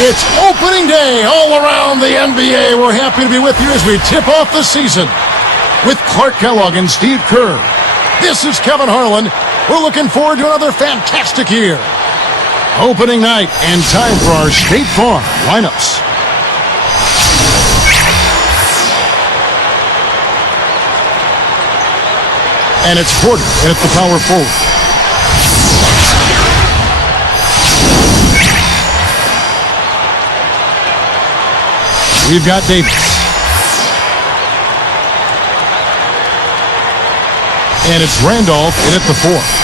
It's opening day all around the NBA. We're happy to be with you as we tip off the season with Clark Kellogg and Steve Kerr. This is Kevin Harlan. We're looking forward to another fantastic year. Opening night and time for our State Farm lineups. And it's Porter at the power forward. We've got Davis. And it's Randolph in at the 4.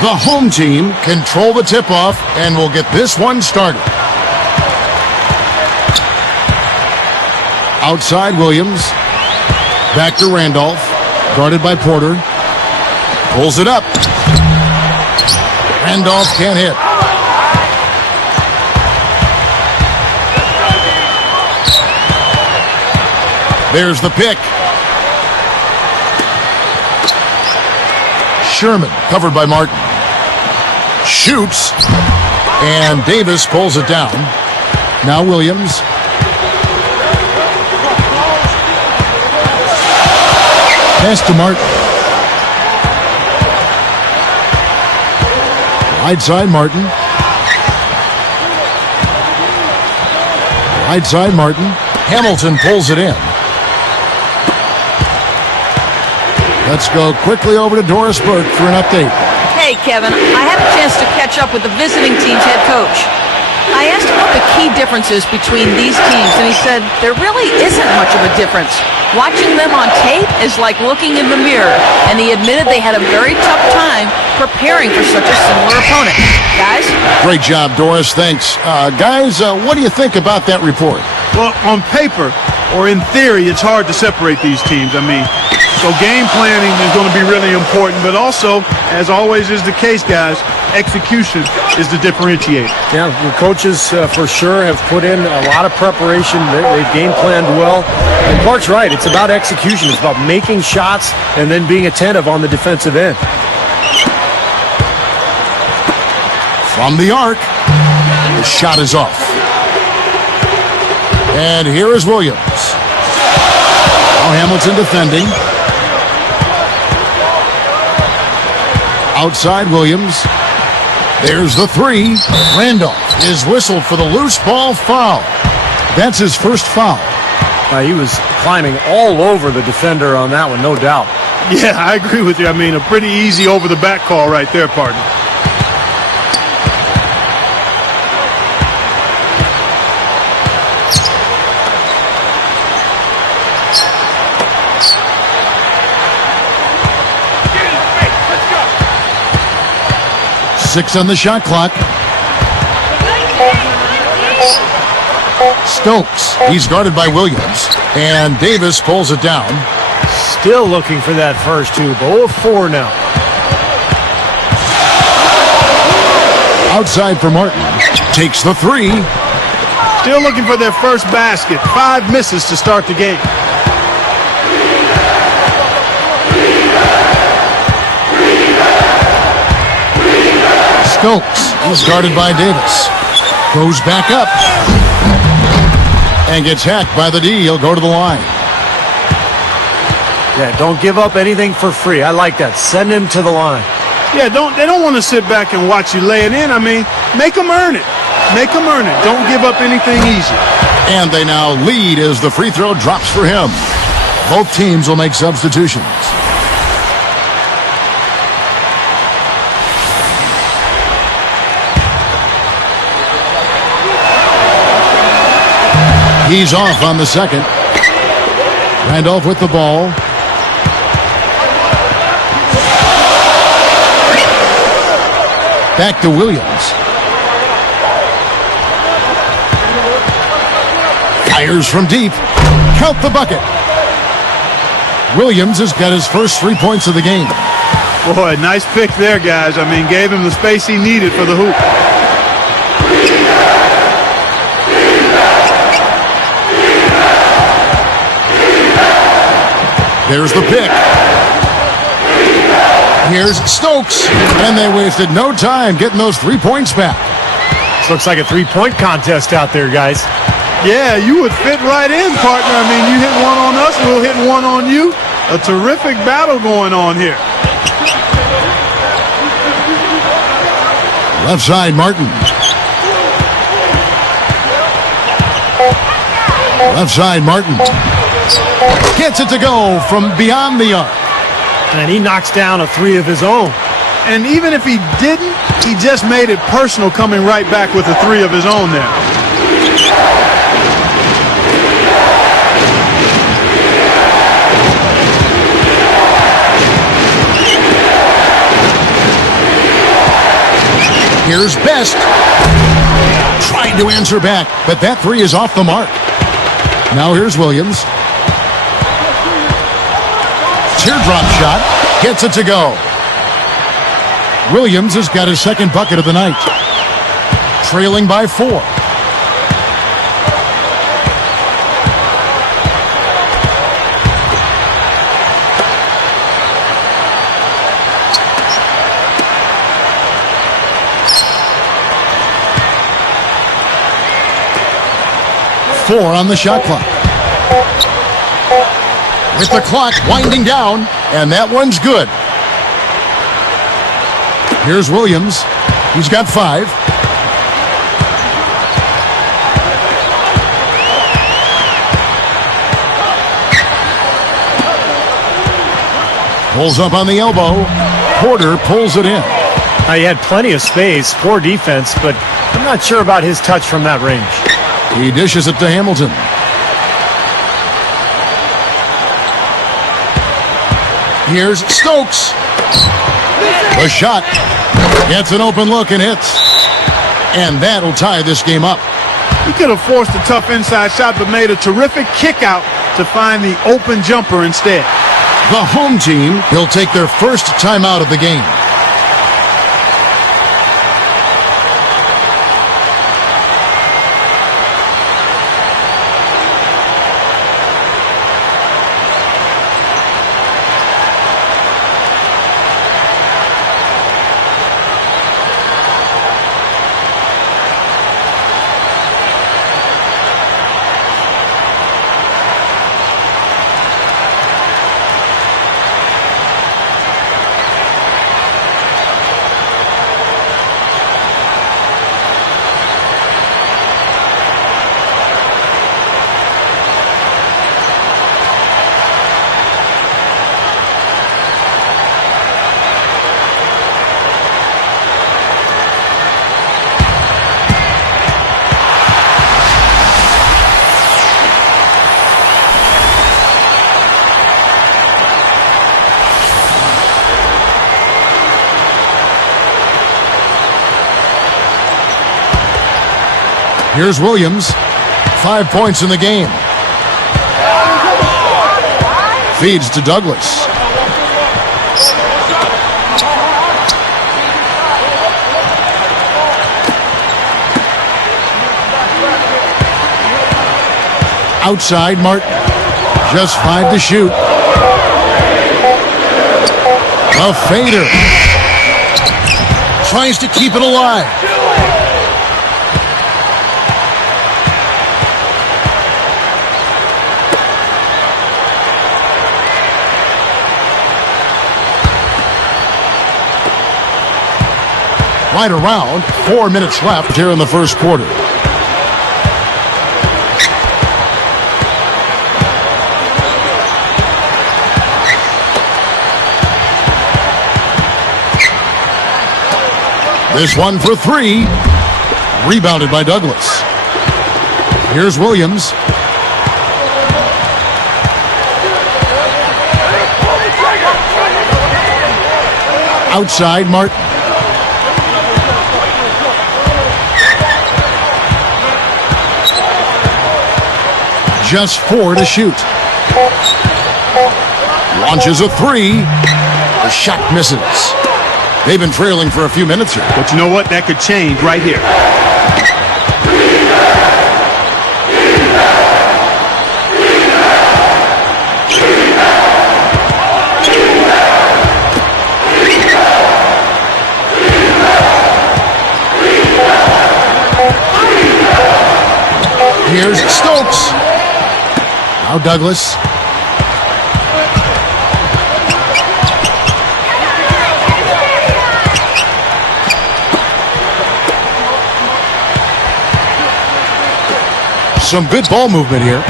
The home team control the tip-off, and we'll get this one started. Outside Williams. Back to Randolph. Guarded by Porter. Pulls it up. Randolph can't hit. There's the pick. Sherman covered by Martin. Shoots, and Davis pulls it down. Now Williams. Pass to Martin. Right side Martin. Right side Martin. Hamilton pulls it in. Let's go quickly over to Doris Burke for an update. Hey, Kevin, I had a chance to catch up with the visiting team's head coach. I asked him what the key difference is between these teams, and he said there really isn't much of a difference. Watching them on tape is like looking in the mirror, and he admitted they had a very tough time preparing for such a similar opponent. Guys? Great job, Doris. Thanks. Guys, what do you think about that report? Well, on paper, or in theory, it's hard to separate these teams. So game planning is going to be really important, but also, as always is the case, guys, execution is the differentiator. Yeah, the coaches for sure have put in a lot of preparation. They've game planned well. And Clark's right. It's about execution. It's about making shots and then being attentive on the defensive end. From the arc, the shot is off. And here is Williams. Now Hamilton defending. Outside Williams. There's the 3. Randolph is whistled for the loose ball foul. That's his first foul. He was climbing all over the defender on that one, no doubt. Yeah, I agree with you. A pretty easy over-the-back call right there, partner. Six on the shot clock. Stokes. He's guarded by Williams. And Davis pulls it down. Still looking for that first 2. 0-4 now. Outside for Martin. Takes the 3. Still looking for their first basket. 5 misses to start the game. Stokes is guarded by Davis. Goes back up. And gets hacked by the D. He'll go to the line. Yeah, don't give up anything for free. I like that. Send him to the line. Yeah, they don't want to sit back and watch you lay it in. Make them earn it. Make them earn it. Don't give up anything easy. And they now lead as the free throw drops for him. Both teams will make substitutions. He's off on the second. Randolph with the ball. Back to Williams. Fires from deep. Count the bucket. Williams has got his first 3 points of the game. Boy, nice pick there, guys. I mean, gave him the space he needed for the hoop. There's the pick. Here's Stokes, and they wasted no time getting those 3 points back. This looks like a three-point contest out there, guys. Yeah, you would fit right in, partner. I mean, you hit one on us, we'll hit one on you. A terrific battle going on here. Left side, Martin. Left side, Martin. Gets it to go from beyond the arc. And he knocks down a three of his own. And even if he didn't, he just made it personal, coming right back with a three of his own there. Here's Best. Trying to answer back, but that three is off the mark. Now here's Williams. Teardrop shot. Gets it to go. Williams has got his second bucket of the night. Trailing by 4. Four on the shot clock. With the clock winding down, and that one's good. Here's Williams. He's got 5. Pulls up on the elbow. Porter pulls it in. He had plenty of space, poor defense, but I'm not sure about his touch from that range. He dishes it to Hamilton. Here's Stokes. The shot. Gets an open look and hits. And that'll tie this game up. He could have forced a tough inside shot, but made a terrific kick out to find the open jumper instead. The home team will take their first timeout of the game. Here's Williams. 5 points in the game. Feeds to Douglas. Outside, Martin. Just 5 to shoot. A fader. Tries to keep it alive. Right around 4 minutes left here in the first quarter. This one for 3. Rebounded by Douglas. Here's Williams. Outside Martin. Just 4 to shoot. Launches a 3. The shot misses. They've been trailing for a few minutes here. But you know what? That could change right here. Here's Stokes. Now Douglas. Some good ball movement here.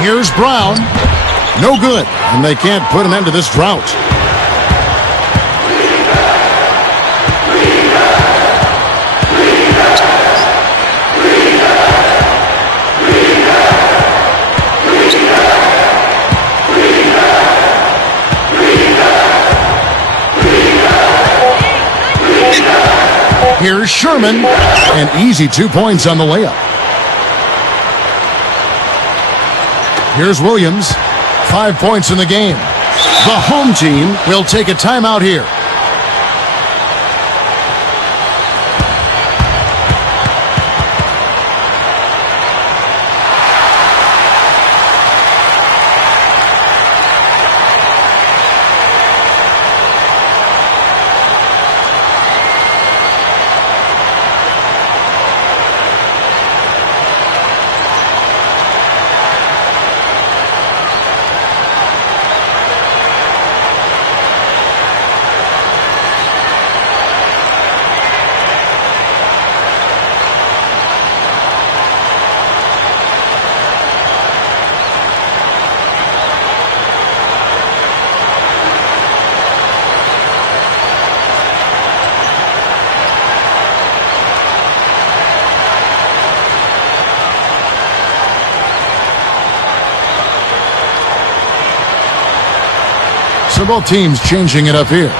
Here's Brown. No good. And they can't put an end to this drought. Here's Sherman. An easy 2 points on the layup. Here's Williams. 5 points in the game. The home team will take a timeout here. So both teams changing it up here.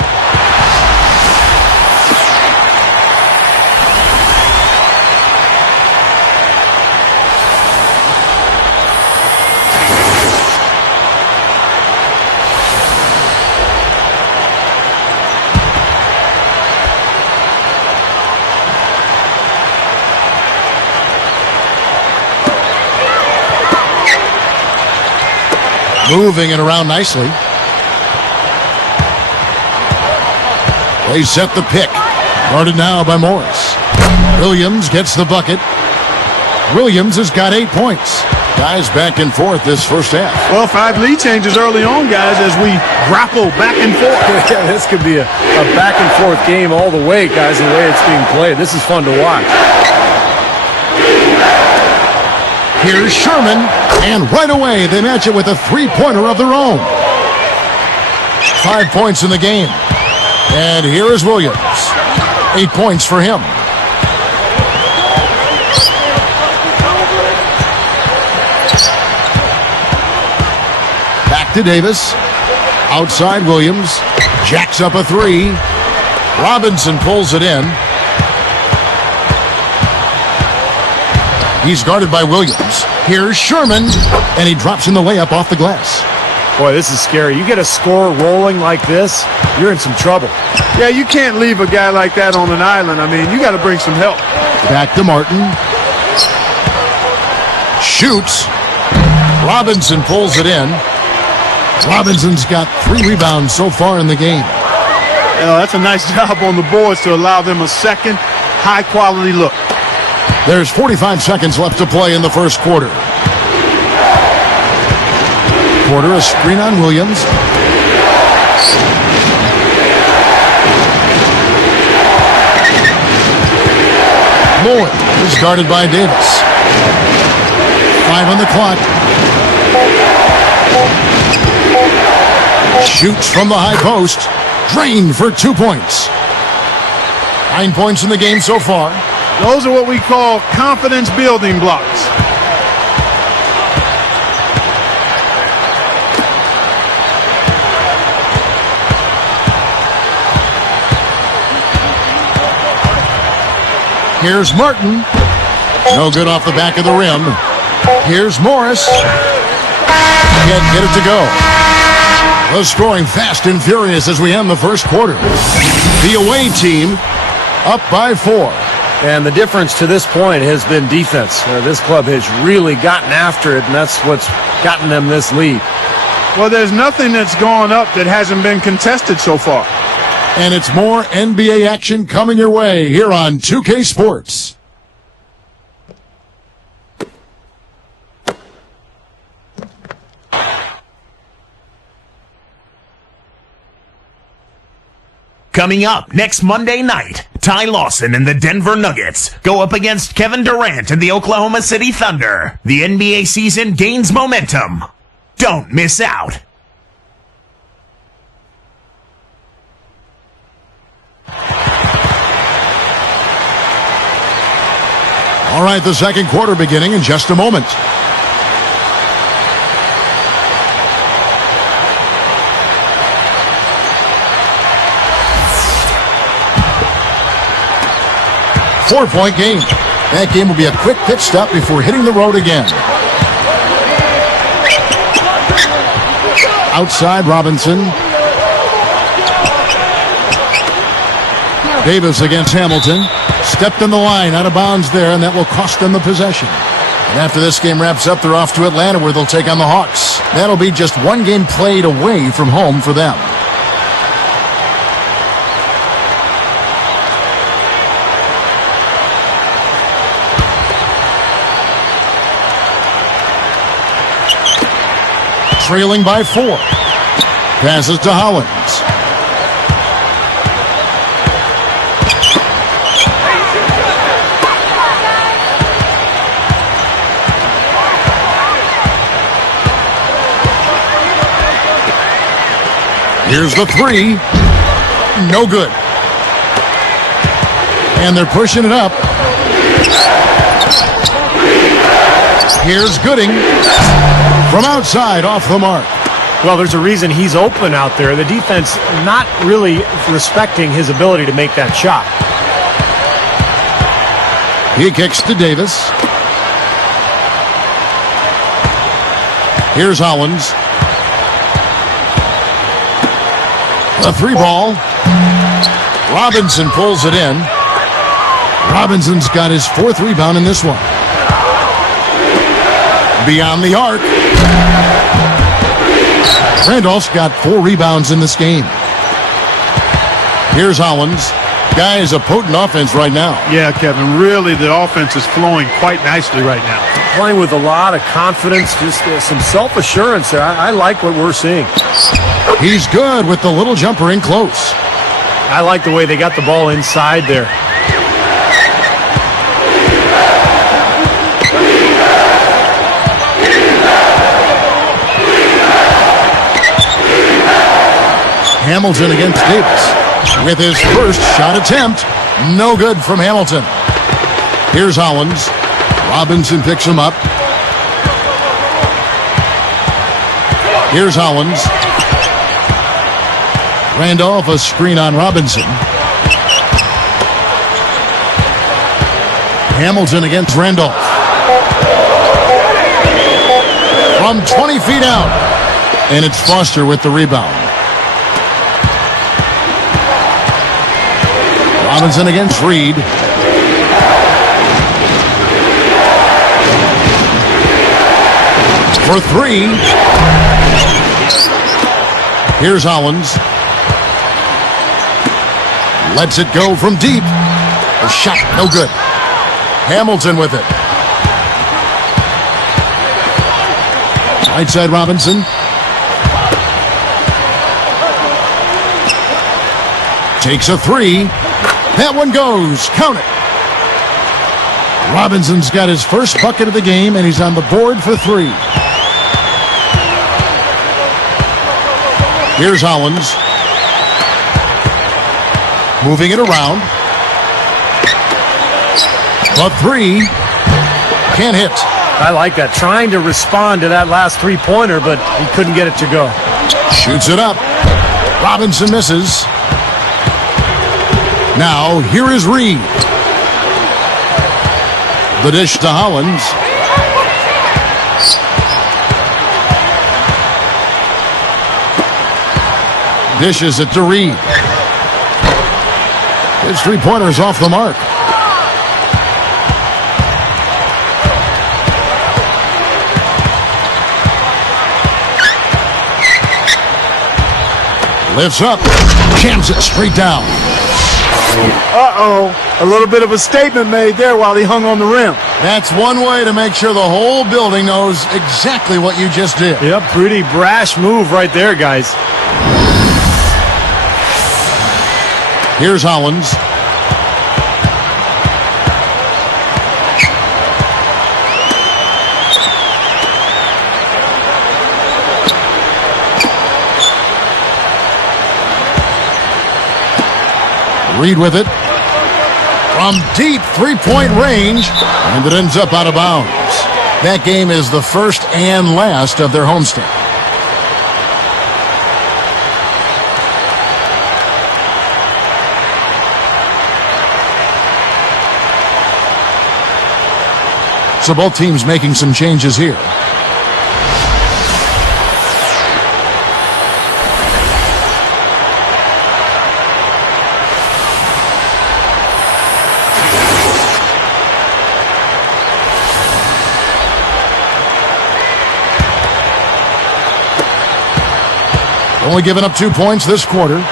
Moving it around nicely. They set the pick. Guarded now by Morris. Williams gets the bucket. Williams has got 8 points. Guys back and forth this first half. Well, 5 lead changes early on, guys, as we grapple back and forth. Yeah, this could be a back and forth game all the way, guys, the way it's being played. This is fun to watch. Here's Sherman. And right away, they match it with a three-pointer of their own. 5 points in the game. And here is Williams. 8 points for him. Back to Davis. Outside Williams. Jacks up a 3. Robinson pulls it in. He's guarded by Williams. Here's Sherman. And he drops in the layup off the glass. Boy, this is scary. You get a score rolling like this, you're in some trouble. Yeah, you can't leave a guy like that on an island. I mean, you got to bring some help. Back to Martin. Shoots. Robinson pulls it in. Robinson's got 3 rebounds so far in the game. That's a nice job on the boards to allow them a second high-quality look. There's 45 seconds left to play in the first quarter. Porter, a screen on Williams. Moore is guarded by Davis. 5 on the clock. Shoots from the high post. Drained for 2 points. 9 points in the game so far. Those are what we call confidence building blocks. Here's Martin. No good off the back of the rim. Here's Morris. Can't get it to go. The scoring fast and furious as we end the first quarter. The away team up by 4. And the difference to this point has been defense. This club has really gotten after it, and that's what's gotten them this lead. Well, there's nothing that's gone up that hasn't been contested so far. And it's more NBA action coming your way here on 2K Sports. Coming up next Monday night, Ty Lawson and the Denver Nuggets go up against Kevin Durant and the Oklahoma City Thunder. The NBA season gains momentum. Don't miss out. All right, the second quarter beginning in just a moment. Four-point game. That game will be a quick pit stop before hitting the road again. Outside Robinson. Davis against Hamilton. Stepped in the line, out of bounds there, and that will cost them the possession. And after this game wraps up, they're off to Atlanta where they'll take on the Hawks. That'll be just one game played away from home for them. Trailing by 4. Passes to Hollins. Here's the 3. No good. And they're pushing it up. Here's Gooding. From outside, off the mark. Well, there's a reason he's open out there. The defense not really respecting his ability to make that shot. He kicks to Davis. Here's Hollins. A 3 ball. Robinson pulls it in. Robinson's got his 4th rebound in this one. Beyond the arc. Randolph's got 4 rebounds in this game. Here's Hollins. Guy is a potent offense right now. Yeah, Kevin, really the offense is flowing quite nicely right now. Playing with a lot of confidence, just some self-assurance there. I like what we're seeing. He's good with the little jumper in close. I like the way they got the ball inside there. Hamilton against Davis with his first shot attempt. No good from Hamilton. Here's Hollins. Robinson picks him up. Here's Hollins. Randolph, a screen on Robinson. Hamilton against Randolph. From 20 feet out. And it's Foster with the rebound. Robinson against Reed. For 3. Here's Hollins. Lets it go from deep. A shot, no good. Hamilton with it. Right side Robinson. Takes a 3. That one goes. Count it. Robinson's got his first bucket of the game, and he's on the board for 3. Here's Hollins. Moving it around. The 3. Can't hit. I like that. Trying to respond to that last 3-pointer, but he couldn't get it to go. Shoots it up. Robinson misses. Now, here is Reed. The dish to Hollins. Dishes it to Reed. His three-pointer's off the mark. Lifts up, jams it straight down. Uh-oh, a little bit of a statement made there while he hung on the rim. That's one way to make sure the whole building knows exactly what you just did. Yep, pretty brash move right there, guys. Here's Hollins. Reed with it. From deep three-point range, and it ends up out of bounds. That game is the first and last of their homestand. So both teams making some changes here. Only giving up 2 points this quarter.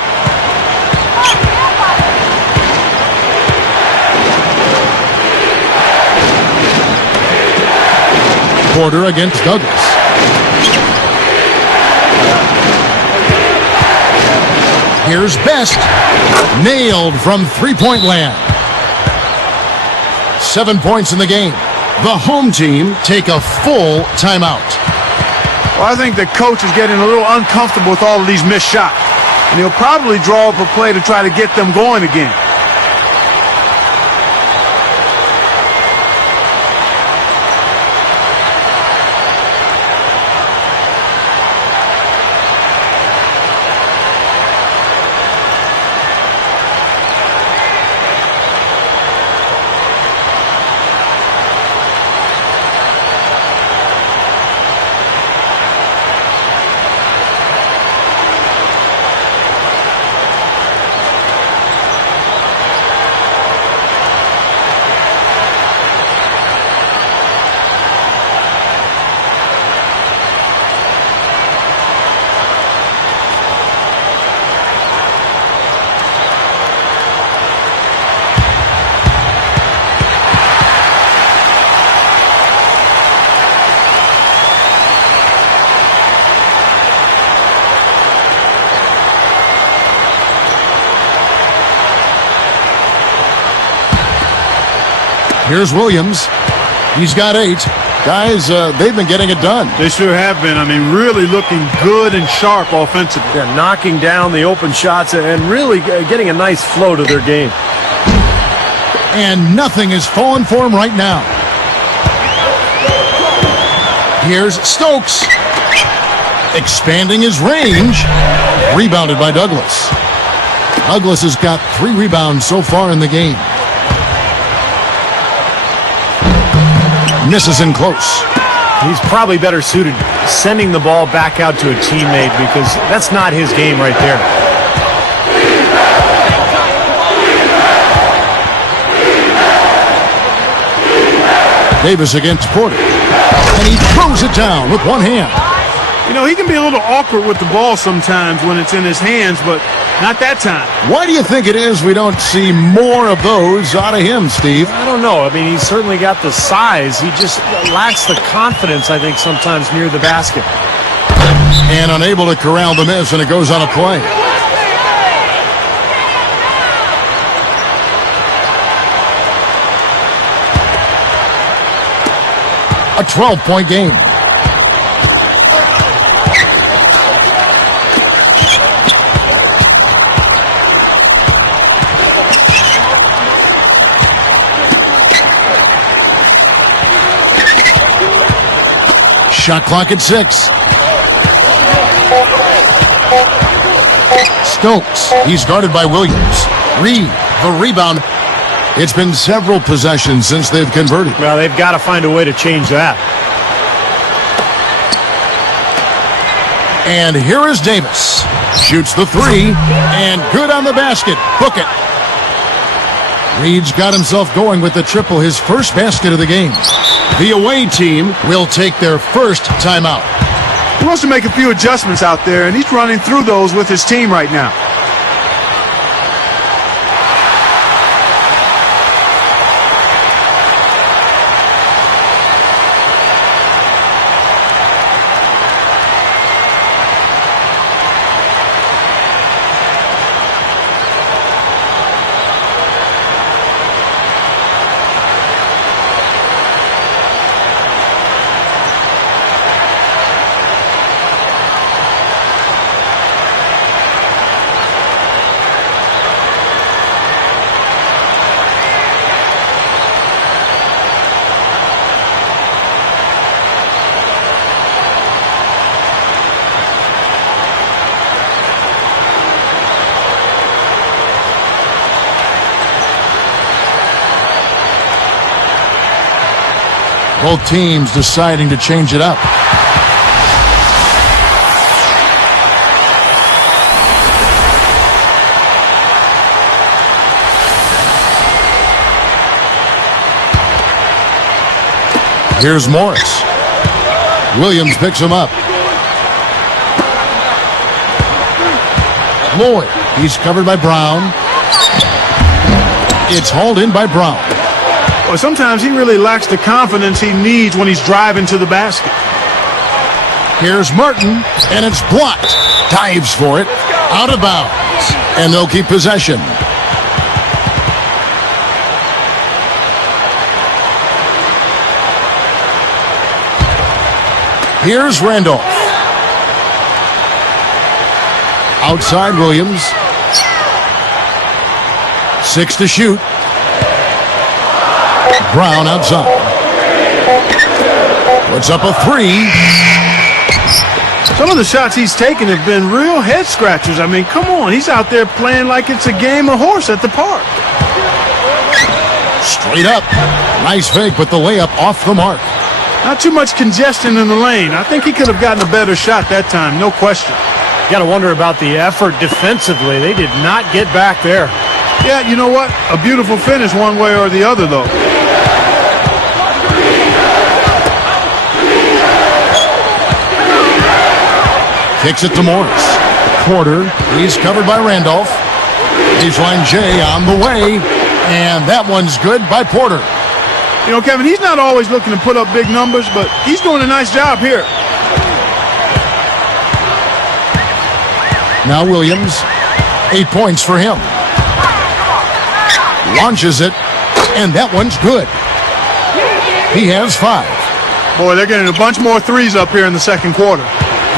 Porter against Douglas. Here's Best. Nailed from three-point land. 7 points in the game. The home team take a full timeout. Well, I think the coach is getting a little uncomfortable with all of these missed shots. And he'll probably draw up a play to try to get them going again. Here's Williams. He's got 8. Guys, they've been getting it done. They sure have been. I mean, really looking good and sharp offensively. Yeah, knocking down the open shots and really getting a nice flow to their game. And nothing is falling for him right now. Here's Stokes. Expanding his range. Rebounded by Douglas. Douglas has got 3 rebounds so far in the game. Misses in close. He's probably better suited sending the ball back out to a teammate because that's not his game right there. Davis against Porter. And he throws it down with one hand. You know, he can be a little awkward with the ball sometimes when it's in his hands, but not that time. Why do you think it is we don't see more of those out of him, Steve? I don't know. I mean, he's certainly got the size. He just lacks the confidence, I think, sometimes near the basket. And unable to corral the miss, and it goes on a play. A 12-point game. Shot clock at 6. Stokes. He's guarded by Williams. Reed, the rebound. It's been several possessions since they've converted. Well, they've got to find a way to change that. And here is Davis. Shoots the three, and good on the basket. Book it. Reed's got himself going with the triple, his first basket of the game. The away team will take their first timeout. He wants to make a few adjustments out there, and he's running through those with his team right now. Both teams deciding to change it up. Here's Morris. Williams picks him up. Lloyd. He's covered by Brown. It's hauled in by Brown. Well, sometimes he really lacks the confidence he needs when he's driving to the basket. Here's Martin, and it's blocked. Dives for it. Out of bounds. And they'll keep possession. Here's Randolph. Outside Williams. 6 to shoot. Brown outside. Puts up a 3. Some of the shots he's taken have been real head scratchers. I mean, come on. He's out there playing like it's a game of horse at the park. Straight up. Nice fake, but the layup off the mark. Not too much congestion in the lane. I think he could have gotten a better shot that time, no question. You got to wonder about the effort defensively. They did not get back there. Yeah, you know what? A beautiful finish one way or the other, though. Kicks it to Morris. Porter, he's covered by Randolph. Baseline J on the way, and that one's good by Porter. You know, Kevin, he's not always looking to put up big numbers, but he's doing a nice job here. Now Williams, 8 points for him. Launches it, and that one's good. He has 5. Boy, they're getting a bunch more threes up here in the second quarter.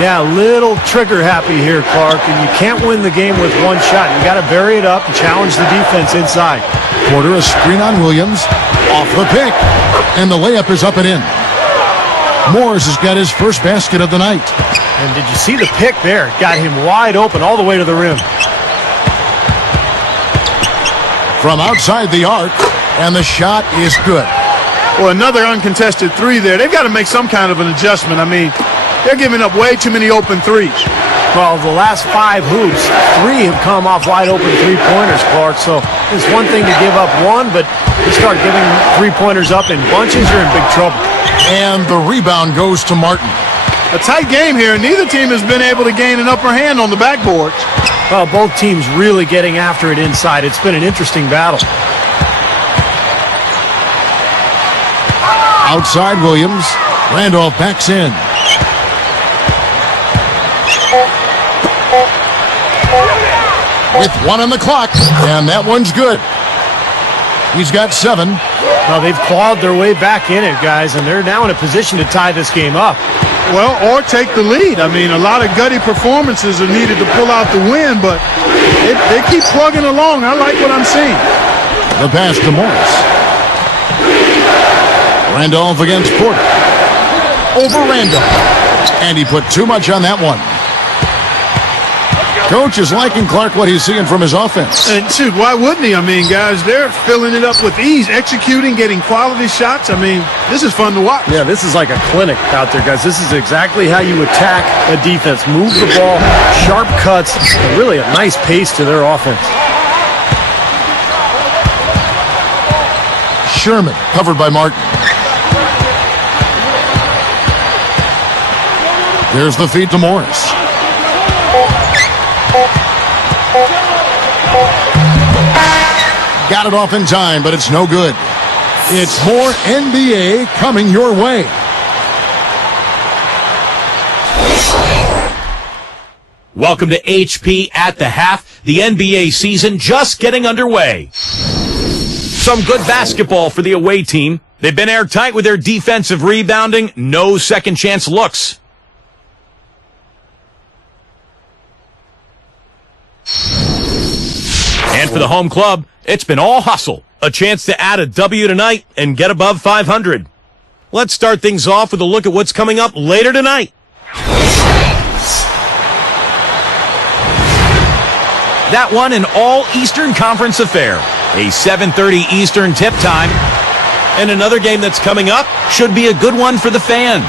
Yeah, a little trigger happy here, Clark, and you can't win the game with one shot. You got to vary it up and challenge the defense inside. Porter, a screen on Williams, off the pick, and the layup is up and in. Morris has got his first basket of the night. And did you see the pick there? Got him wide open all the way to the rim. From outside the arc, and the shot is good. Well, another uncontested 3 there. They've got to make some kind of an adjustment. I mean, they're giving up way too many open 3s. Well, the last 5 hoops, 3 have come off wide open 3-pointers, Clark. So it's one thing to give up one, but you start giving 3-pointers up in bunches, you're in big trouble. And the rebound goes to Martin. A tight game here. Neither team has been able to gain an upper hand on the backboards. Well, both teams really getting after it inside. It's been an interesting battle. Outside Williams. Randolph backs in. With 1 on the clock, and that one's good. He's got 7. Well, they've clawed their way back in it, guys, and they're now in a position to tie this game up. Well, or take the lead. I mean, a lot of gutty performances are needed to pull out the win, but they keep plugging along. I like what I'm seeing. The pass to Morris. Randolph against Porter. Over Randolph. And he put too much on that one. Coach is liking Clark what he's seeing from his offense. And shoot, why wouldn't he? I mean, guys, they're filling it up with ease, executing, getting quality shots. I mean, this is fun to watch. Yeah, this is like a clinic out there, guys. This is exactly how you attack a defense. Move the ball, sharp cuts, and really a nice pace to their offense. Sherman covered by Martin. There's the feed to Morris. Got it off in time, but it's no good. It's more NBA coming your way. Welcome to HP at the half. The NBA season just getting underway. Some good basketball for the away team. They've been airtight with their defensive rebounding. No second chance looks. And for the home club, it's been all hustle. A chance to add a W tonight and get above 500. Let's start things off with a look at what's coming up later tonight. That one an all-Eastern Conference affair. A 7:30 Eastern tip time. And another game that's coming up should be a good one for the fans.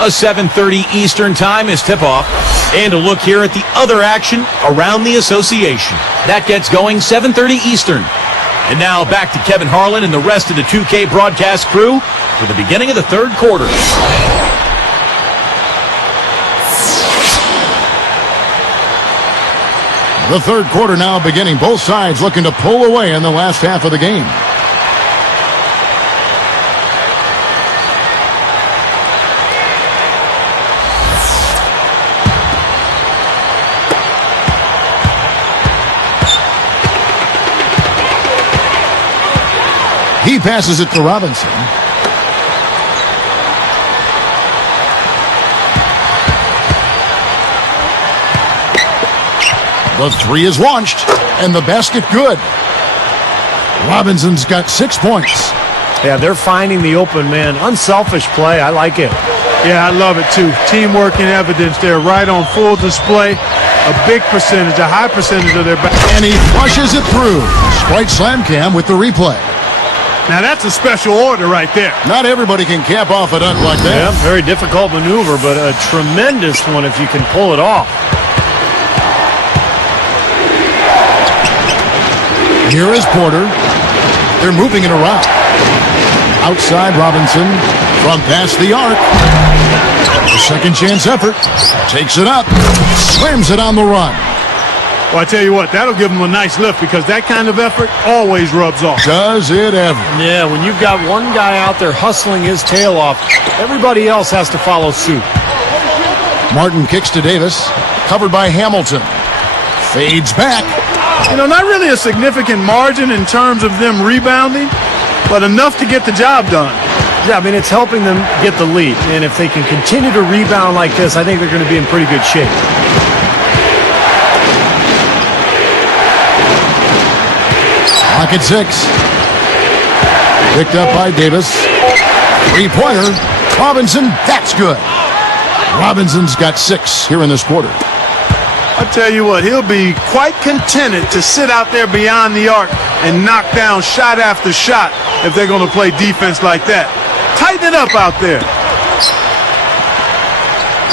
A 7:30 Eastern time is tip-off. And a look here at the other action around the association. That gets going 7:30 Eastern. And now back to Kevin Harlan and the rest of the 2K broadcast crew for the beginning of the third quarter. The third quarter now beginning. Both sides looking to pull away in the last half of the game. He passes it to Robinson. The three is launched, and the basket good. Robinson's got 6 points. Yeah, they're finding the open man. Unselfish play. I like it. Yeah, I love it too. Teamwork in evidence there, right on full display. A big percentage, a high percentage of their back. And he flushes it through. Sprite Slam Cam with the replay. Now that's a special order right there. Not everybody can cap off a dunk like that. Yeah, very difficult maneuver, but a tremendous one if you can pull it off. Here is Porter. They're moving it around. Outside Robinson from past the arc. A second chance effort. Takes it up. Slams it on the run. Well, I tell you what, that'll give them a nice lift because that kind of effort always rubs off. Does it ever? Yeah, when you've got one guy out there hustling his tail off, everybody else has to follow suit. Martin kicks to Davis. Covered by Hamilton. Fades back. You know, not really a significant margin in terms of them rebounding, but enough to get the job done. Yeah, I mean, it's helping them get the lead. And if they can continue to rebound like this, I think they're going to be in pretty good shape. Clock at 6. Picked up by Davis. Three-pointer. Robinson, that's good. Robinson's got 6 here in this quarter. I tell you what, he'll be quite contented to sit out there beyond the arc and knock down shot after shot if they're going to play defense like that. Tighten it up out there.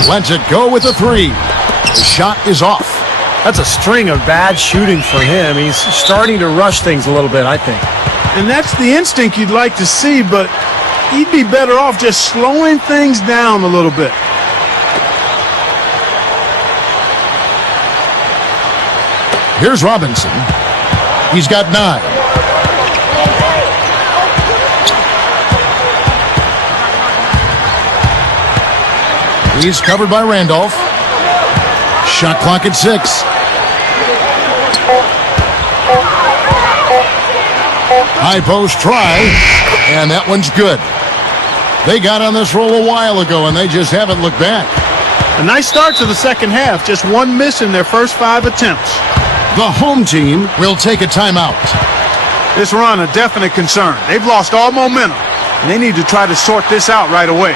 Lets it go with the 3. The shot is off. That's a string of bad shooting for him. He's starting to rush things a little bit, I think. And that's the instinct you'd like to see, but he'd be better off just slowing things down a little bit. Here's Robinson. He's got 9. He's covered by Randolph. Shot clock at 6. High post try, and that one's good. They got on this roll a while ago, and they just haven't looked back. A nice start to the second half. Just one miss in their first 5 attempts. The home team will take a timeout. This run a definite concern. They've lost all momentum, and they need to try to sort this out right away.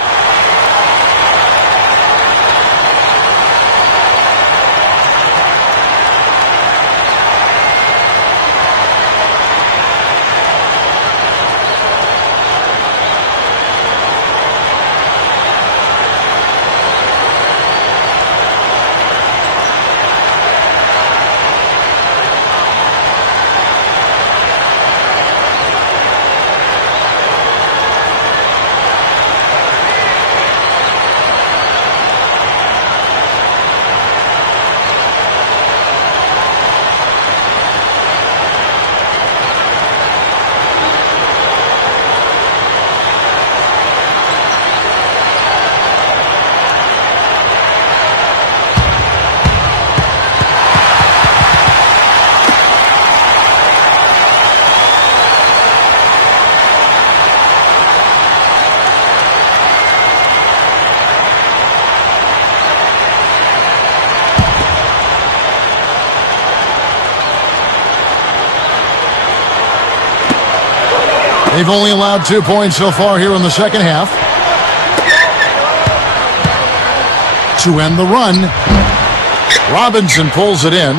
They've only allowed 2 points so far here in the second half. To end the run, Robinson pulls it in.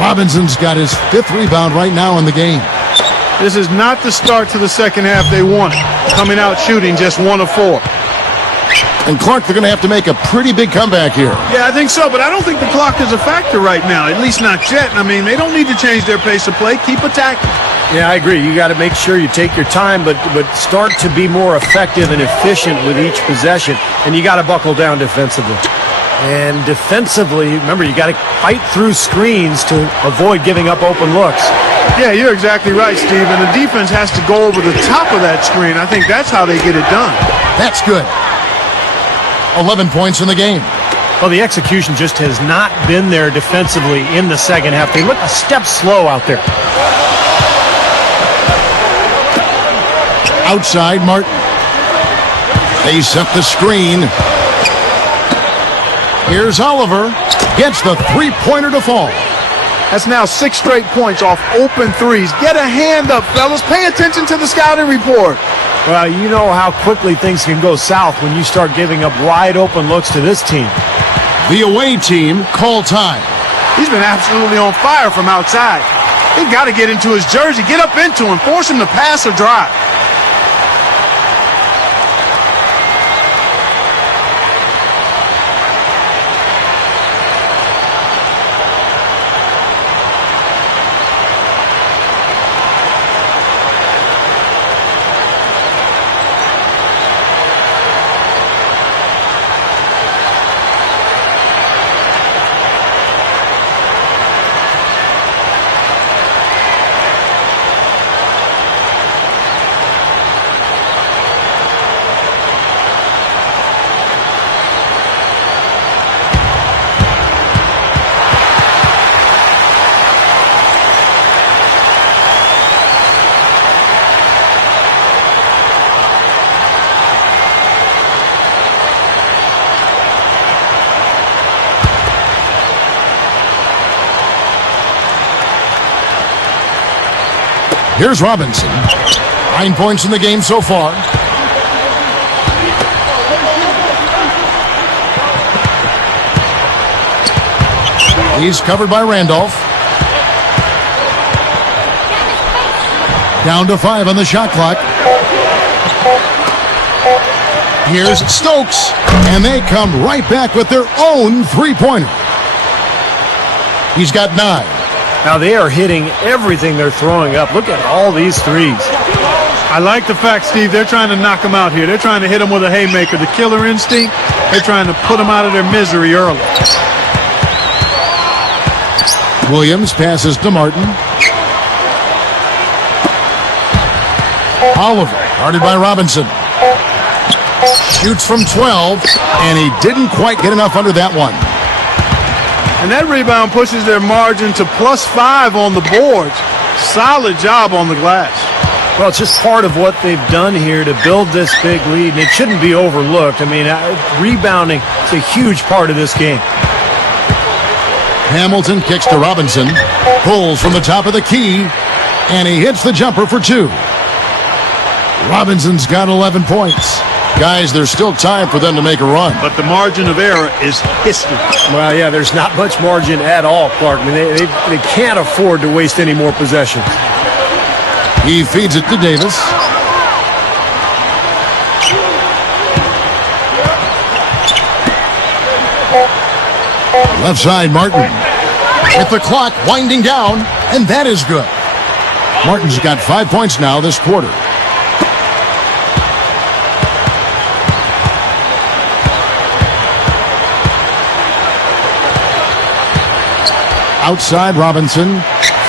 Robinson's got his 5th rebound right now in the game. This is not the start to the second half they wanted. Coming out shooting just 1 of 4. And Clark, they're going to have to make a pretty big comeback here. Yeah, I think so, but I don't think the clock is a factor right now, at least not yet. I mean, they don't need to change their pace of play. Keep attacking. Yeah, I agree. You got to make sure you take your time, but start to be more effective and efficient with each possession. And you got to buckle down defensively. And defensively, remember, you got to fight through screens to avoid giving up open looks. Yeah, you're exactly right, Steve. And the defense has to go over the top of that screen. I think that's how they get it done. That's good. 11 points in the game. Well, the execution just has not been there defensively in the second half. They look a step slow out there. Outside, Martin. They set the screen. Here's Oliver. Gets the three-pointer to fall. That's now 6 straight points off open threes. Get a hand up, fellas. Pay attention to the scouting report. Well, you know how quickly things can go south when you start giving up wide-open looks to this team. The away team call time. He's been absolutely on fire from outside. He's got to get into his jersey, get up into him, force him to pass or drive. Here's Robinson. 9 points in the game so far. He's covered by Randolph. Down to 5 on the shot clock. Here's Stokes. And they come right back with their own three-pointer. He's got 9. Now they are hitting everything they're throwing up. Look at all these threes. I like the fact, Steve, they're trying to knock him out here. They're trying to hit him with a haymaker. The killer instinct, they're trying to put him out of their misery early. Williams passes to Martin. Oliver, guarded by Robinson. Shoots from 12, and he didn't quite get enough under that one. And that rebound pushes their margin to +5 on the boards. Solid job on the glass. Well, it's just part of what they've done here to build this big lead, and it shouldn't be overlooked. I mean, rebounding is a huge part of this game. Hamilton kicks to Robinson, pulls from the top of the key, and he hits the jumper for 2. Robinson's got 11 points. Guys, there's still time for them to make a run. But the margin of error is history. Well, yeah, there's not much margin at all, Clark. I mean, they can't afford to waste any more possessions. He feeds it to Davis. Left side, Martin. With the clock winding down, and that is good. Martin's got 5 points now this quarter. Outside Robinson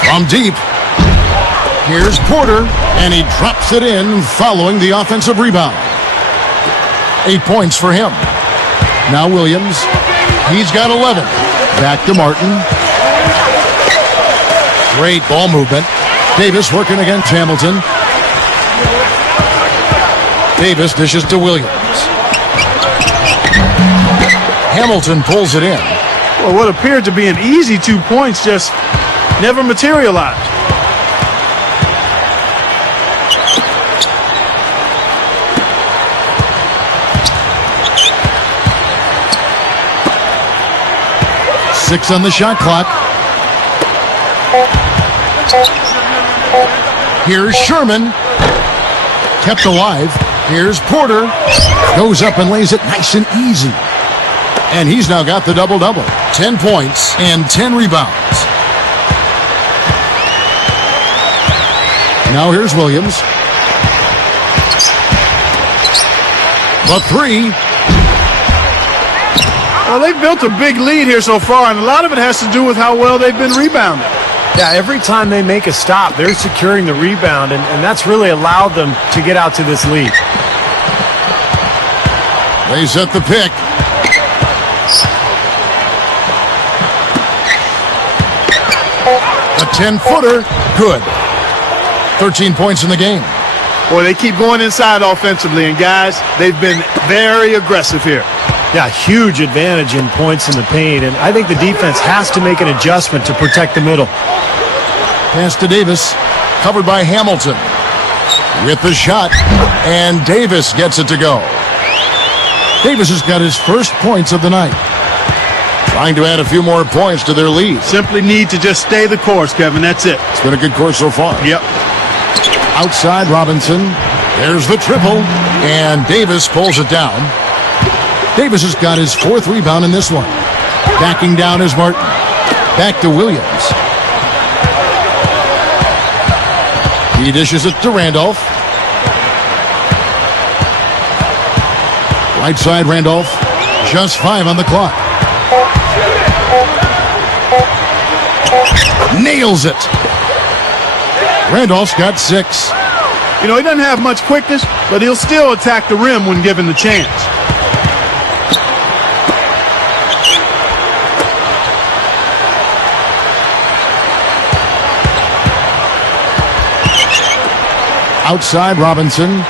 from deep. Here's Porter, and he drops it in following the offensive rebound. 8 points for him. Now Williams. He's got 11. Back to Martin. Great ball movement. Davis working against Hamilton. Davis dishes to Williams. Hamilton pulls it in. Well, what appeared to be an easy 2 points just never materialized. 6 on the shot clock. Here's Sherman. Kept alive. Here's Porter. Goes up and lays it nice and easy. And he's now got the double-double. 10 points and 10 rebounds. Now here's Williams. The three. Well, they've built a big lead here so far, and a lot of it has to do with how well they've been rebounding. Yeah, every time they make a stop, they're securing the rebound, and that's really allowed them to get out to this lead. They set the pick. A 10-footer. Good. 13 points in the game. Boy, they keep going inside offensively, and guys, they've been very aggressive here. Yeah, huge advantage in points in the paint, and I think the defense has to make an adjustment to protect the middle. Pass to Davis, covered by Hamilton. With the shot, and Davis gets it to go. Davis has got his first points of the night. Trying to add a few more points to their lead. Simply need to just stay the course, Kevin. That's it. It's been a good course so far. Yep. Outside Robinson. There's the triple, and Davis pulls it down. Davis has got his 4th rebound in this one. Backing down is Martin. Back to Williams. He dishes it to Randolph. Right side Randolph. Just 5 on the clock. Nails it. Randolph's got 6. You know, he doesn't have much quickness, but he'll still attack the rim when given the chance. Outside Robinson.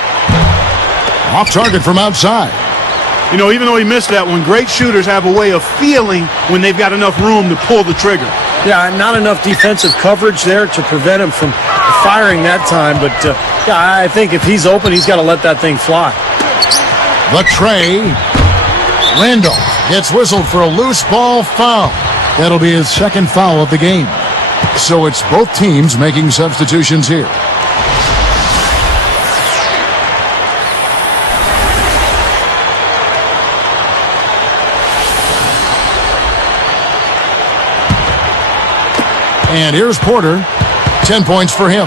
Off target from outside. You know, even though he missed that one, great shooters have a way of feeling when they've got enough room to pull the trigger. Yeah, not enough defensive coverage there to prevent him from firing that time, but yeah, I think if he's open, he's got to let that thing fly. The tray. Randolph gets whistled for a loose ball foul. That'll be his 2nd foul of the game. So it's both teams making substitutions here. And here's Porter. 10 points for him.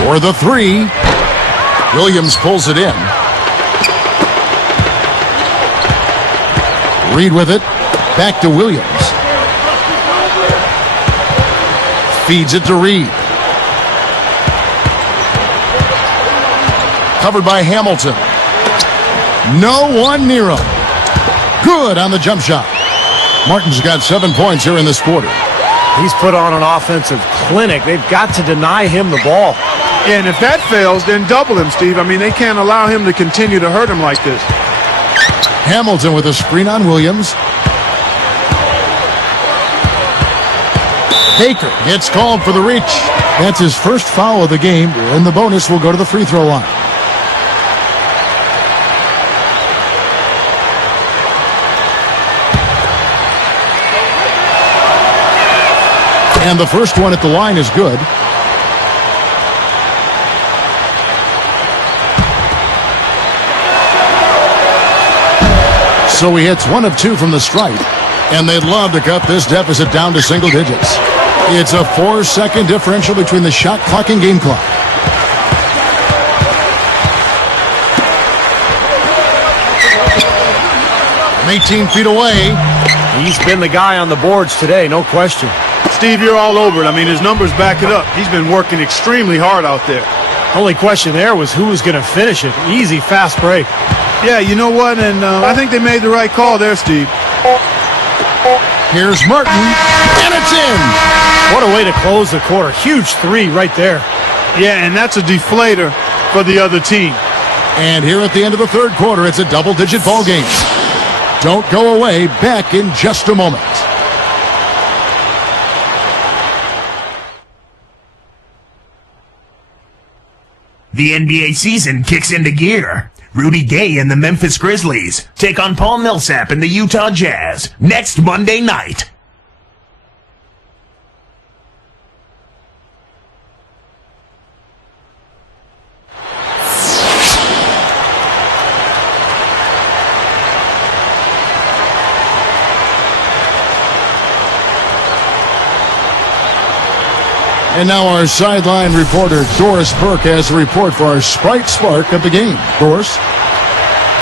For the 3. Williams pulls it in. Reed with it. Back to Williams. Feeds it to Reed. Covered by Hamilton. No one near him. Good on the jump shot. Martin's got 7 points here in this quarter. He's put on an offensive clinic. They've got to deny him the ball. Yeah, and if that fails, then double him, Steve. I mean, they can't allow him to continue to hurt him like this. Hamilton with a screen on Williams. Baker gets called for the reach. That's his first foul of the game, and the bonus will go to the free throw line. And the first one at the line is good. So he hits 1 of 2 from the stripe, and they'd love to cut this deficit down to single digits. It's a 4-second differential between the shot clock and game clock. 18 feet away. He's been the guy on the boards today, no question. Steve, you're all over it. I mean, his numbers back it up. He's been working extremely hard out there. Only question there was who was going to finish it. Easy, fast break. Yeah, you know what? And I think they made the right call there, Steve. Here's Martin, and it's in. What a way to close the quarter. Huge 3 right there. Yeah, and that's a deflator for the other team. And here at the end of the 3rd quarter, it's a double-digit ball game. Don't go away. Back in just a moment. The NBA season kicks into gear. Rudy Gay and the Memphis Grizzlies take on Paul Millsap and the Utah Jazz next Monday night. And now our sideline reporter, Doris Burke, has a report for our Sprite Spark of the game. Doris?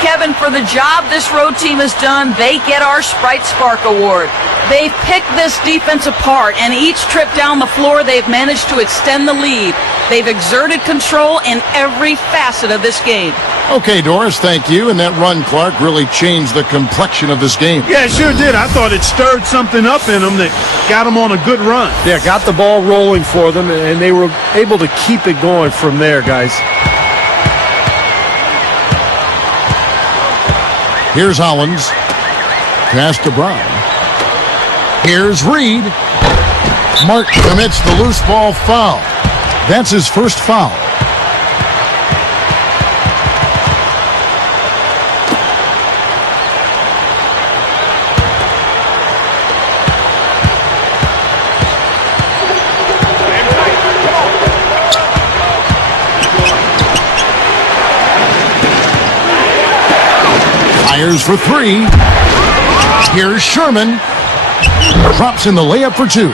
Kevin, for the job this road team has done, they get our Sprite Spark Award. They've picked this defense apart, and each trip down the floor, they've managed to extend the lead. They've exerted control in every facet of this game. Okay, Doris, thank you. And that run, Clark, really changed the complexion of this game. Yeah, it sure did. I thought it stirred something up in them that got them on a good run. Yeah, got the ball rolling for them, and they were able to keep it going from there, guys. Here's Hollins. Pass to Brown. Here's Reed. Martin commits the loose ball foul. That's his first foul. Fires for three. Here's Sherman. Drops in the layup for two.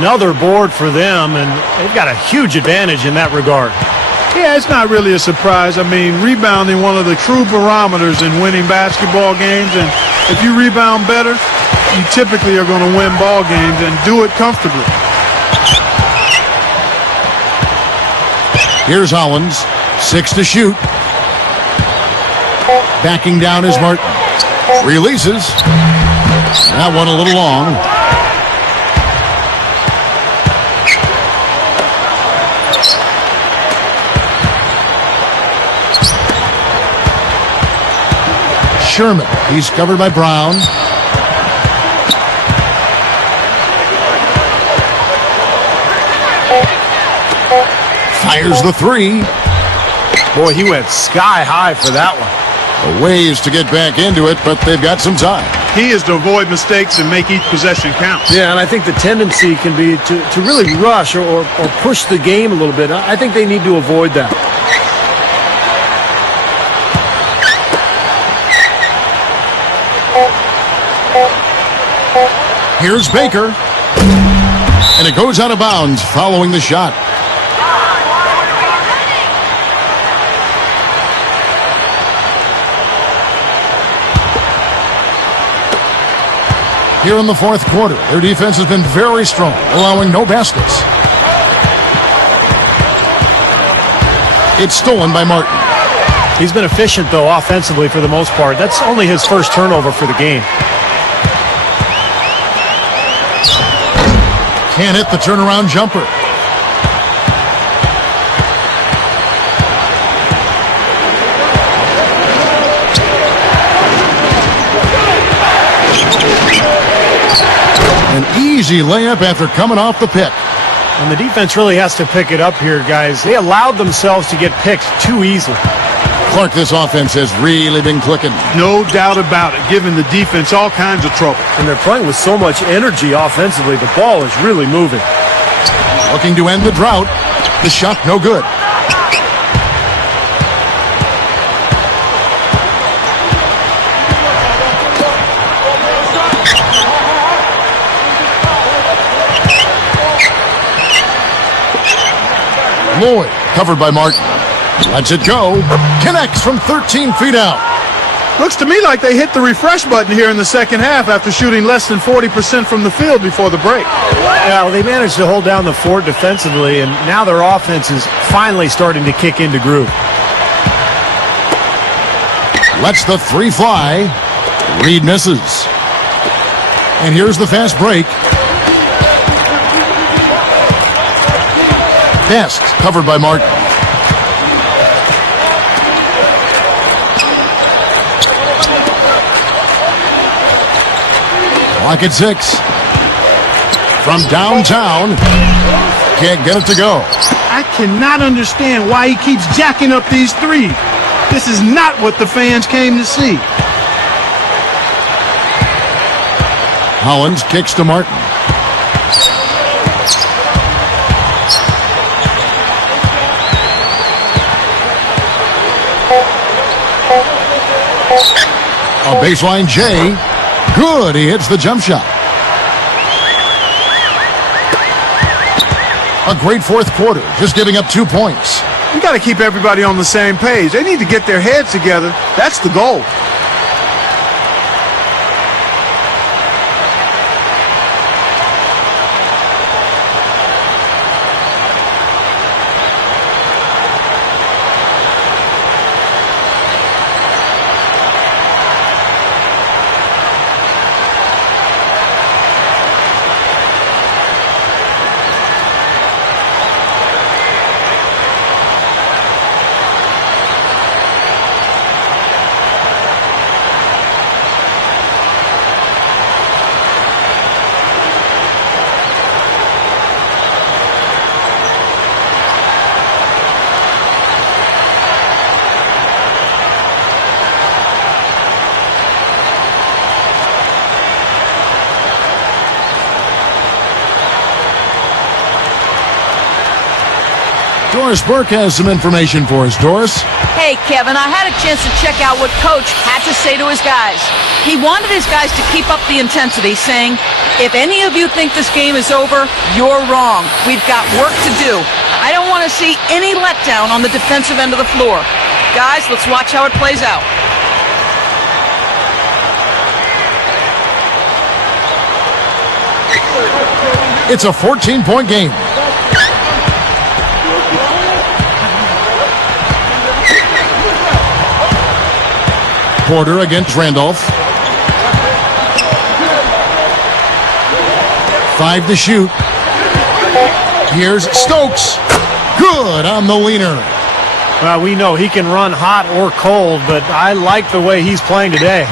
Another board for them, and they've got a huge advantage in that regard. Yeah, it's not really a surprise. I mean, rebounding, one of the true barometers in winning basketball games, and if you rebound better, you typically are going to win ball games and do it comfortably. Here's Hollins. 6 to shoot. Backing down is Martin. Releases. That one a little long. Sherman. He's covered by Brown. Fires the three. Boy, he went sky high for that one. A ways to get back into it, but they've got some time. He is to avoid mistakes and make each possession count. Yeah, and I think the tendency can be to really rush or push the game a little bit. I think they need to avoid that. Here's Baker. And it goes out of bounds following the shot. Here in the fourth quarter, their defense has been very strong, allowing no baskets. It's stolen by Martin. He's been efficient, though, offensively for the most part. That's only his first turnover for the game. Can't hit the turnaround jumper. An easy layup after coming off the pick. And the defense really has to pick it up here, guys. They allowed themselves to get picked too easily. Clark, this offense has really been clicking. No doubt about it, giving the defense all kinds of trouble. And they're playing with so much energy offensively. The ball is really moving. Looking to end the drought. The shot no good. Lloyd, covered by Martin. Lets it go. Connects from 13 feet out. Looks to me like they hit the refresh button here in the second half after shooting less than 40% from the field before the break. Yeah, well, they managed to hold down the fort defensively, and now their offense is finally starting to kick into groove. Lets the three fly. Reed misses. And here's the fast break. Best, covered by Martin. Clock at 6. From downtown, can't get it to go. I cannot understand why he keeps jacking up these threes. This is not what the fans came to see. Hollins kicks to Martin. A baseline J. Good. He hits the jump shot. A great fourth quarter, just giving up 2 points. You got to keep everybody on the same page. They need to get their heads together. That's the goal. Doris Burke has some information for us. Doris? Hey, Kevin, I had a chance to check out what Coach had to say to his guys. He wanted his guys to keep up the intensity, saying, if any of you think this game is over, you're wrong. We've got work to do. I don't want to see any letdown on the defensive end of the floor. Guys, let's watch how it plays out. It's a 14-point game. Porter against Randolph. 5 to shoot. Here's Stokes. Good on the leaner. Well, we know he can run hot or cold, but I like the way he's playing today.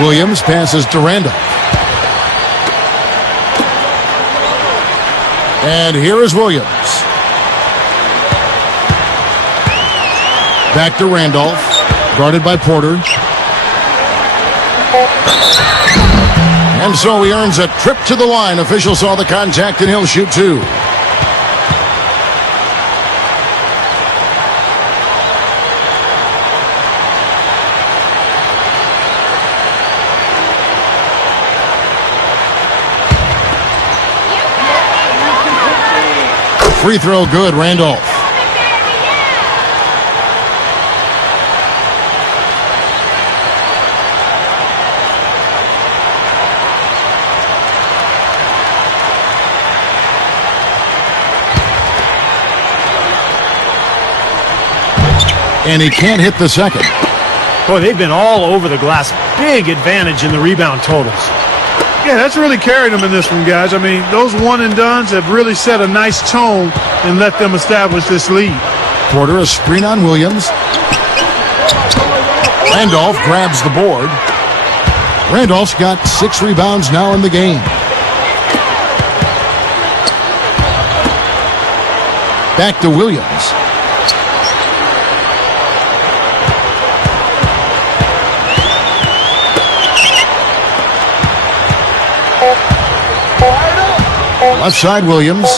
Williams passes to Randolph. And here is Williams. Back to Randolph, guarded by Porter. And so he earns a trip to the line. Official saw the contact and he'll shoot 2. Free throw good, Randolph. And he can't hit the second. Boy, they've been all over the glass. Big advantage in the rebound totals. Yeah, that's really carried them in this one, guys. I mean, those one-and-dones have really set a nice tone and let them establish this lead. Porter, a screen on Williams. Randolph grabs the board. Randolph's got 6 rebounds now in the game. Back to Williams. Left side, Williams.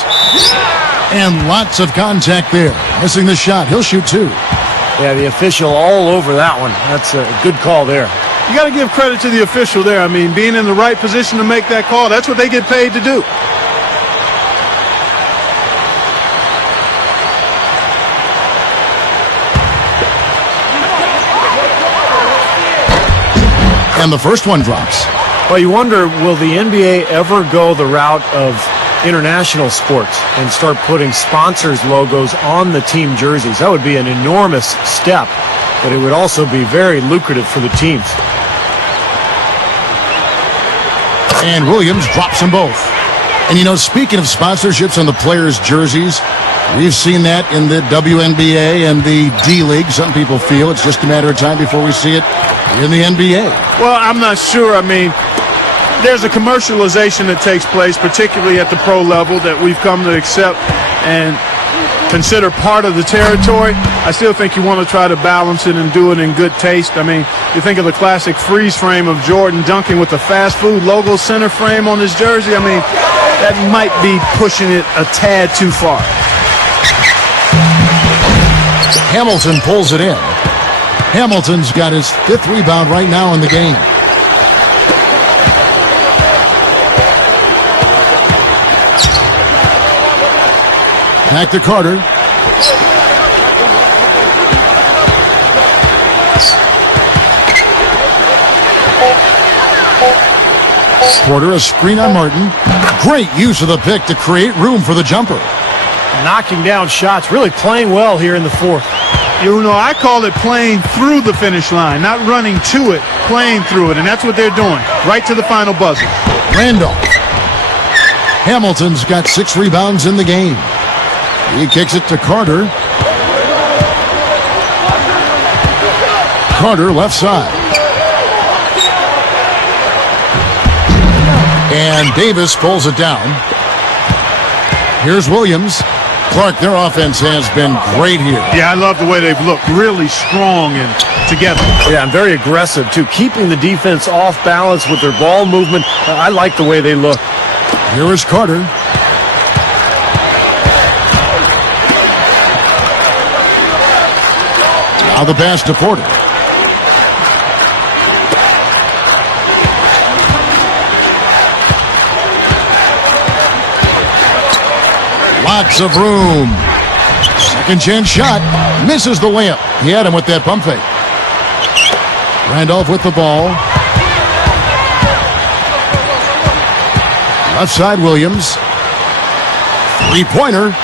And lots of contact there. Missing the shot. He'll shoot 2. Yeah, the official all over that one. That's a good call there. You got to give credit to the official there. I mean, being in the right position to make that call, that's what they get paid to do. And the first one drops. Well, you wonder, will the NBA ever go the route of international sports and start putting sponsors' logos on the team jerseys? That would be an enormous step, but it would also be very lucrative for the teams. And Williams drops them both. And, you know, speaking of sponsorships on the players' jerseys, we've seen that in the WNBA and the D-League. Some people feel it's just a matter of time before we see it in the NBA. Well, I'm not sure. I mean, there's a commercialization that takes place, particularly at the pro level, that we've come to accept and consider part of the territory. I still think you want to try to balance it and do it in good taste. I mean, you think of the classic freeze frame of Jordan dunking with the fast food logo center frame on his jersey. I mean, that might be pushing it a tad too far. Hamilton pulls it in. Hamilton's got his 5th rebound right now in the game. Back to Carter. Porter, a screen on Martin. Great use of the pick to create room for the jumper. Knocking down shots, really playing well here in the 4th. You know, I call it playing through the finish line, not running to it, playing through it, and that's what they're doing, right to the final buzzer. Randolph. Hamilton's got 6 rebounds in the game. He kicks it to Carter. Carter, left side. And Davis pulls it down. Here's Williams. Clark, their offense has been great here. Yeah, I love the way they've looked. Really strong and together. Yeah, and very aggressive, too. Keeping the defense off balance with their ball movement. I like the way they look. Here is Carter. Now the pass to Porter. Lots of room. Second chance shot. Misses the layup. He had him with that pump fake. Randolph with the ball. Left side, Williams. Three-pointer.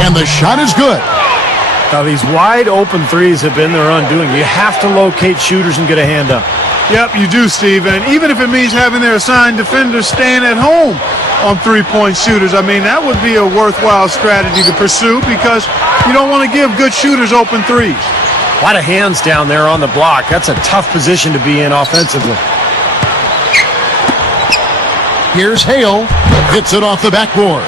And the shot is good. Now, these wide open threes have been their undoing. You have to locate shooters and get a hand up. Yep, you do, Steve. And even if it means having their assigned defenders staying at home on three-point shooters, I mean, that would be a worthwhile strategy to pursue because you don't want to give good shooters open threes. A lot of hands down there on the block. That's a tough position to be in offensively. Here's Hale. Hits it off the backboard.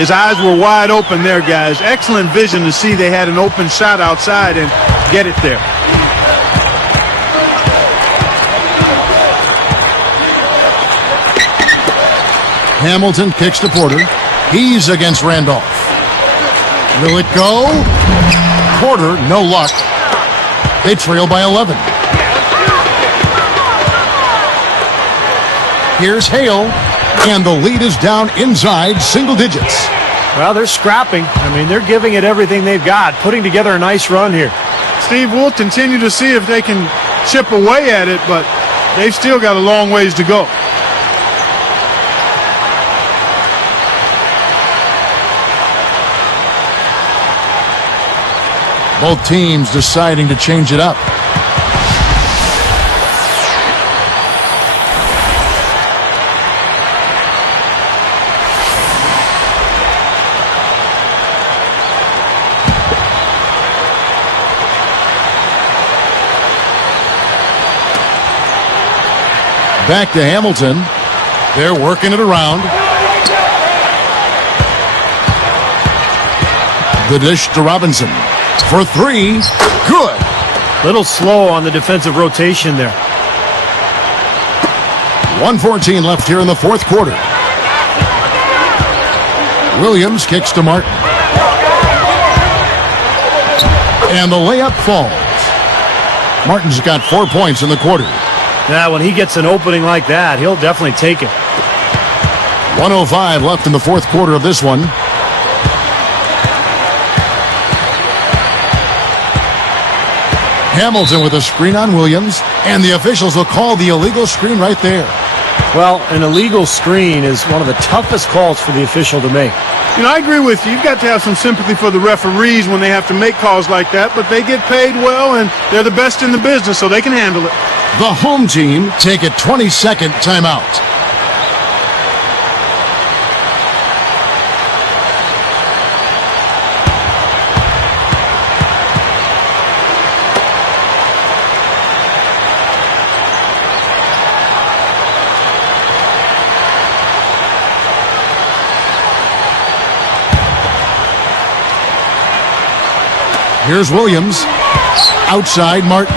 His eyes were wide open there, guys. Excellent vision to see they had an open shot outside and get it there. Hamilton kicks to Porter. He's against Randolph. Will it go? Porter, no luck. They trail by 11. Here's Hale. And the lead is down inside single digits. Well, they're scrapping. I mean, they're giving it everything they've got, putting together a nice run here. Steve, we'll continue to see if they can chip away at it, but they've still got a long ways to go. Both teams deciding to change it up. Back to Hamilton. They're working it around. The dish to Robinson. For three. Good. Little slow on the defensive rotation there. 1:14 left here in the fourth quarter. Williams kicks to Martin. And the layup falls. Martin's got 4 points in the quarter. Now, when he gets an opening like that, he'll definitely take it. 1:05 left in the fourth quarter of this one. Hamilton with a screen on Williams, and the officials will call the illegal screen right there. Well, an illegal screen is one of the toughest calls for the official to make. You know, I agree with you. You've got to have some sympathy for the referees when they have to make calls like that, but they get paid well, and they're the best in the business, so they can handle it. The home team take a 20-second timeout. Here's Williams. Outside Martin.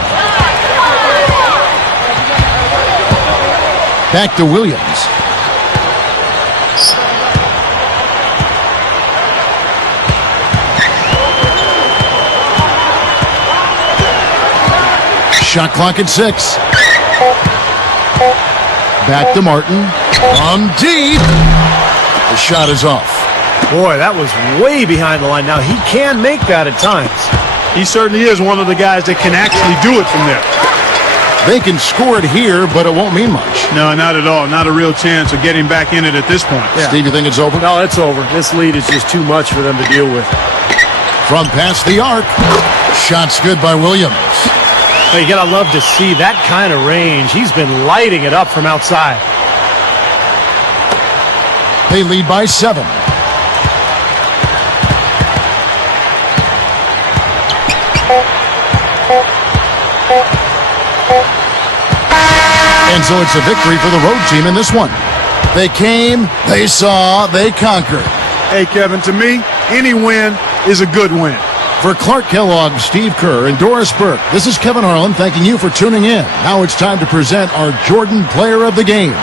Back to Williams. Shot clock at 6. Back to Martin. From deep. The shot is off. Boy, that was way behind the line. Now, he can make that at times. He certainly is one of the guys that can actually do it from there. They can score it here, but it won't mean much. No, not at all. Not a real chance of getting back in it at this point. Yeah. Steve, you think it's over? No, it's over. This lead is just too much for them to deal with. From past the arc. Shot's good by Williams. Hey, you gotta love to see that kind of range. He's been lighting it up from outside. They lead by 7. And so it's a victory for the road team in this one. They came, they saw, they conquered. Hey, Kevin, to me, any win is a good win. For Clark Kellogg, Steve Kerr, and Doris Burke, this is Kevin Harlan thanking you for tuning in. Now it's time to present our Jordan Player of the Game.